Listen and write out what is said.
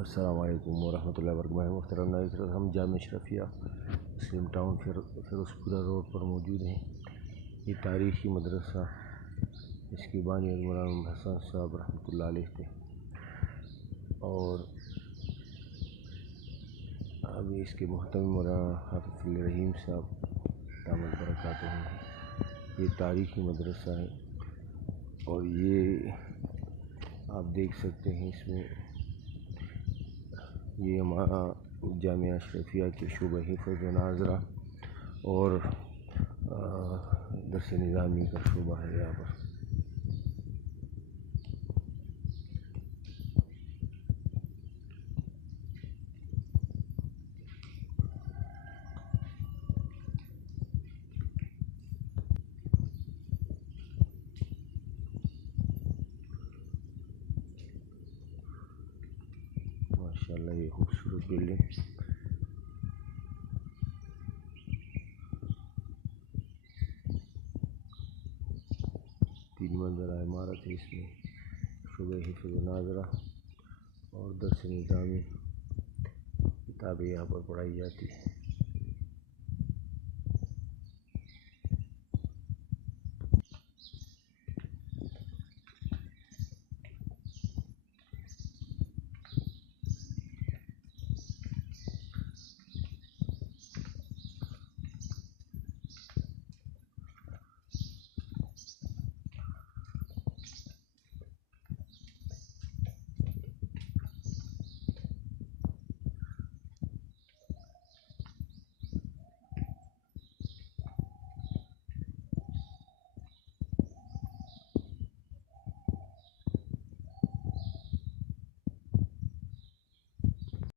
अस्सलाम वालेकुम वरहमतुल्लाहि वबरकातुहू। मुहतरम नाज़रीन, हम जामिया अशरफिया मुस्लिम टाउन फिरोज़पुरा रोड पर मौजूद हैं। ये तारीख़ी मदरसा, इसके बानी मौलाना हसन साहब रहमतुल्लाह अलैह थे और अभी इसके मुहतमी मौलाना हाफ़िज़ रहीम साहब दामद बरकातुहू हैं। ये तारीख़ी मदरसा है और ये आप देख सकते हैं, इसमें ये हमारा जामिया अशरफिया के शोबा हिफ़्ज़ नाज़रा और दर्स निज़ामी का शोबा है। यहाँ पर माशाअल्लाह ये खूबसूरत बिल्डिंग, तीन मंजिला इमारत है। इसमें शोबा हिफ़्ज़ नाज़रा और दर्स निज़ामी किताबें यहाँ पर पढ़ाई जाती है।